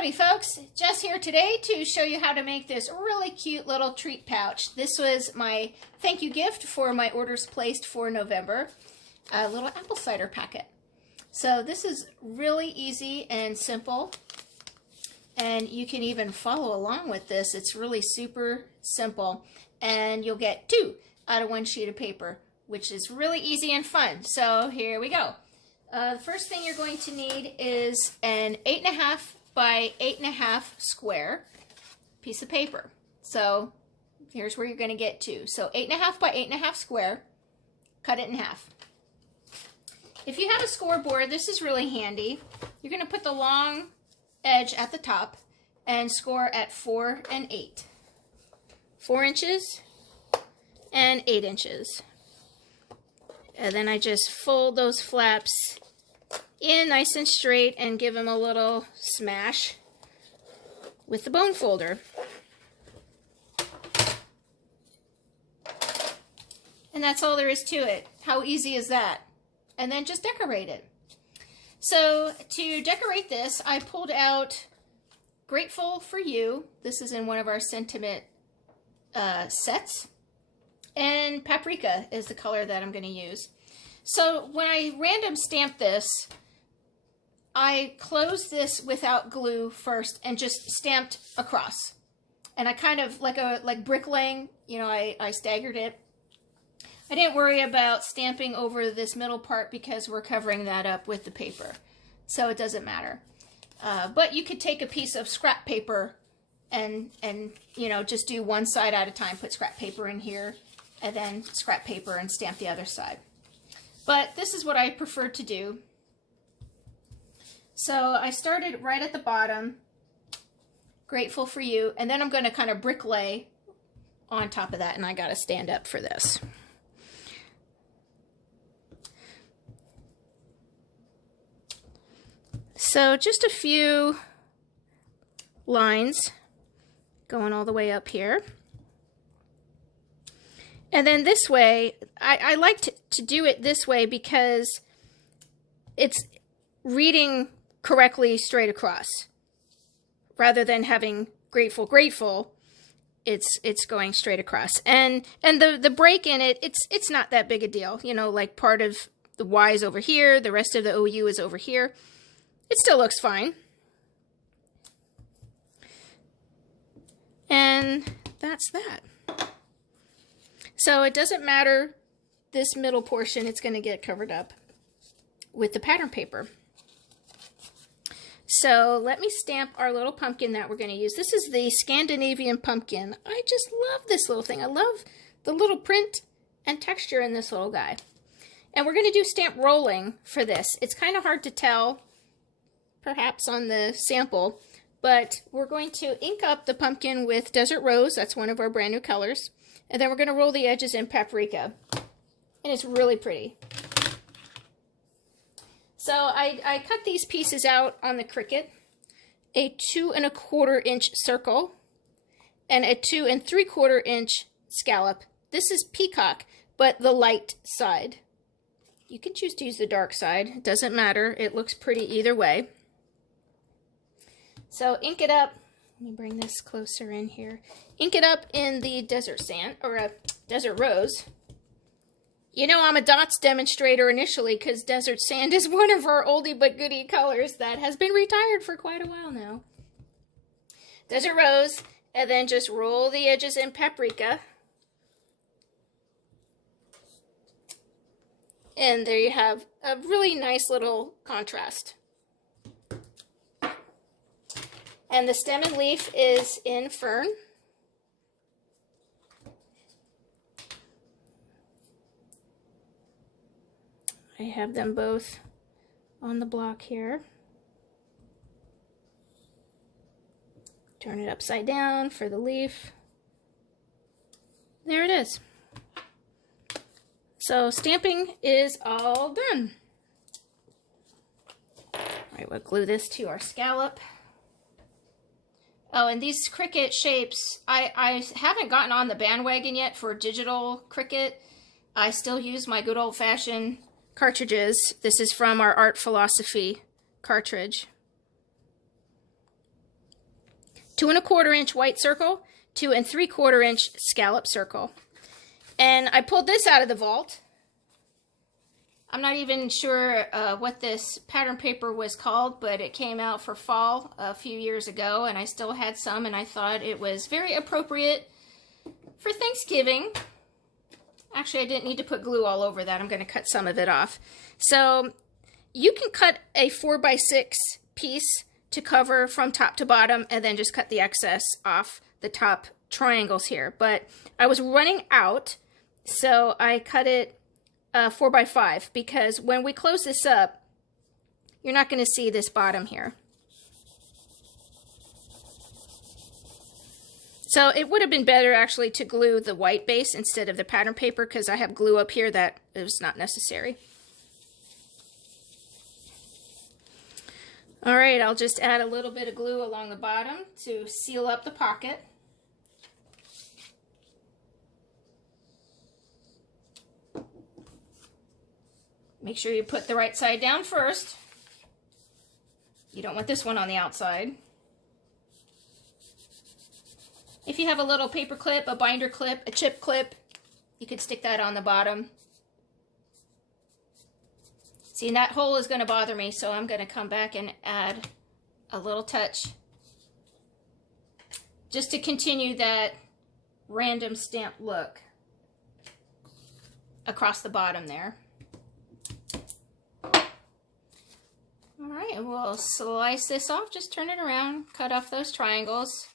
Howdy folks, Jess here today to show you how to make this really cute little treat pouch. This was my thank you gift for my orders placed for November, a little apple cider packet. So this is really easy and simple, and you can even follow along with this. It's really super simple, and you'll get 2 out of 1 sheet of paper, which is really easy and fun. So here we go. The first thing you're going to need is an 8.5 by 8.5 square piece of paper. So here's where you're going to get 2. So 8.5 by 8.5 square, cut it in half. If you have a scoreboard, this is really handy. You're going to put the long edge at the top and score at 4 and 8. 4 inches and 8 inches. And then I just fold those flaps in nice and straight and give them a little smash with the bone folder. And that's all there is to it. How easy is that? And then just decorate it. So to decorate this, I pulled out Grateful for You. This is in one of our sentiment sets. And paprika is the color that I'm going to use. So when I random stamped this, I closed this without glue first and just stamped across. And I kind of, like bricklaying, you know, I staggered it. I didn't worry about stamping over this middle part because we're covering that up with the paper. So it doesn't matter. But you could take a piece of scrap paper and you know, just do one side at a time. Put scrap paper in here and then scrap paper and stamp the other side. But this is what I prefer to do. So I started right at the bottom, Grateful for You, and then I'm going to kind of bricklay on top of that, and I got to stand up for this. So just a few lines going all the way up here. And then this way, I like to do it this way because it's reading correctly straight across. Rather than having grateful, grateful, it's going straight across. And the break in it, it's not that big a deal. You know, like part of the Y is over here, the rest of the OU is over here. It still looks fine. And that's that. So it doesn't matter this middle portion, it's going to get covered up with the pattern paper. So let me stamp our little pumpkin that we're going to use. This is the Scandinavian pumpkin. I just love this little thing. I love the little print and texture in this little guy. And we're going to do stamp rolling for this. It's kind of hard to tell, perhaps on the sample, but we're going to ink up the pumpkin with Desert Rose. That's one of our brand new colors. And then we're going to roll the edges in paprika. And it's really pretty. So I cut these pieces out on the Cricut. A 2 1/4 inch circle and a 2 3/4 inch scallop. This is peacock, but the light side. You can choose to use the dark side. It doesn't matter. It looks pretty either way. So ink it up. Let me bring this closer in here. Ink it up in the desert sand, or a desert rose. You know, I'm a dots demonstrator initially because desert sand is one of our oldie but goodie colors that has been retired for quite a while now. Desert rose, and then just roll the edges in paprika. And there you have a really nice little contrast. And the stem and leaf is in fern. I have them both on the block here. Turn it upside down for the leaf. There it is. So stamping is all done. All right, we'll glue this to our scallop. Oh, and these Cricut shapes, I haven't gotten on the bandwagon yet for digital Cricut. I still use my good old-fashioned cartridges. This is from our Art Philosophy cartridge. 2 1/4 inch white circle, 2 3/4 inch scallop circle. And I pulled this out of the vault. I'm not even sure what this pattern paper was called, but it came out for fall a few years ago, and I still had some, and I thought it was very appropriate for Thanksgiving. Actually, I didn't need to put glue all over that. I'm going to cut some of it off. So you can cut a 4x6 piece to cover from top to bottom, and then just cut the excess off the top triangles here. But I was running out, so I cut it 4x5, because when we close this up, you're not going to see this bottom here. So it would have been better actually to glue the white base instead of the pattern paper, because I have glue up here that is not necessary. All right, I'll just add a little bit of glue along the bottom to seal up the pocket. Make sure you put the right side down first. You don't want this one on the outside. If you have a little paper clip, a binder clip, a chip clip, you could stick that on the bottom. See, that hole is going to bother me, so I'm going to come back and add a little touch just to continue that random stamp look across the bottom there. All right, and we'll slice this off, just turn it around, cut off those triangles.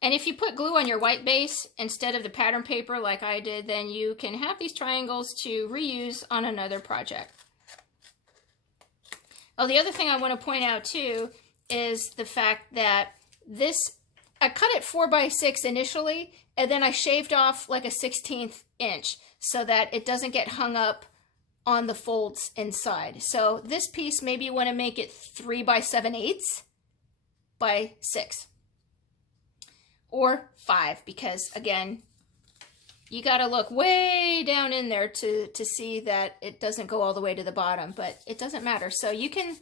And if you put glue on your white base instead of the pattern paper like I did, then you can have these triangles to reuse on another project. Oh, the other thing I want to point out too is the fact that this, I cut it 4x6 initially, and then I shaved off like a 1/16 inch so that it doesn't get hung up on the folds inside. So this piece, maybe you want to make it 3 7/8 by 6 or 5, because again, you got to look way down in there to see that it doesn't go all the way to the bottom, but it doesn't matter. So you can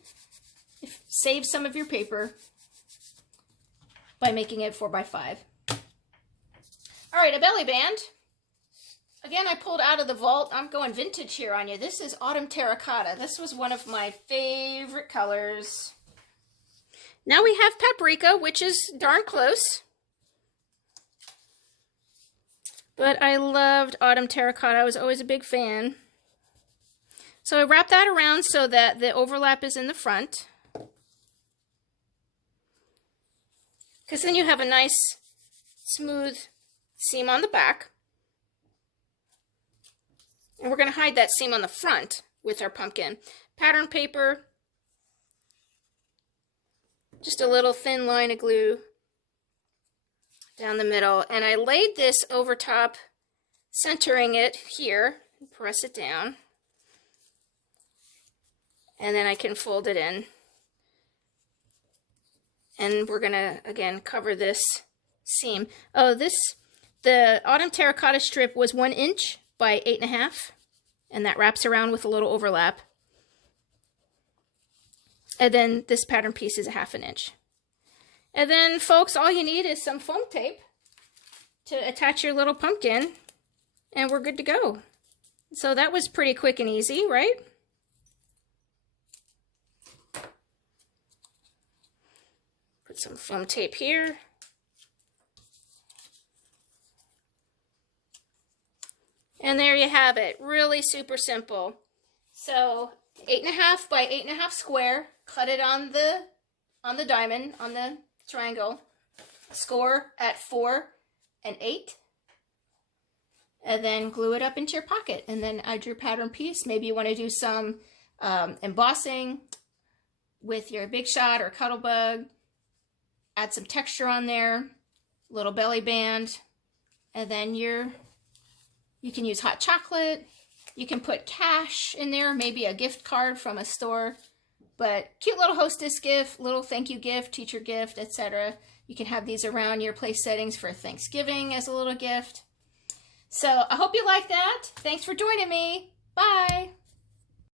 save some of your paper by making it 4x5. All right, a belly band. Again, I pulled out of the vault. I'm going vintage here on you. This is Autumn Terracotta. This was one of my favorite colors. Now we have paprika, which is darn close. But I loved Autumn Terracotta. I was always a big fan. So I wrap that around so that the overlap is in the front. Because then you have a nice, smooth seam on the back. And we're going to hide that seam on the front with our pumpkin. Pattern paper, just a little thin line of glue down the middle. And I laid this over top, centering it here, and press it down. And then I can fold it in. And we're going to, again, cover this seam. Oh, the Autumn Terracotta strip was 1 inch by 8.5, and that wraps around with a little overlap. And then this pattern piece is a 1/2 inch. And then, folks, all you need is some foam tape to attach your little pumpkin, and we're good to go. So that was pretty quick and easy, right? Put some foam tape here. And there you have it. Really super simple. So 8.5 by 8.5 square. Cut it on the diamond, on the triangle. Score at 4 and 8. And then glue it up into your pocket. And then add your pattern piece. Maybe you want to do some embossing with your Big Shot or Cuttlebug. Add some texture on there. Little belly band. And then you can use hot chocolate. You can put cash in there, maybe a gift card from a store. But cute little hostess gift, little thank you gift, teacher gift, etc. You can have these around your place settings for Thanksgiving as a little gift. So I hope you like that. Thanks for joining me. Bye.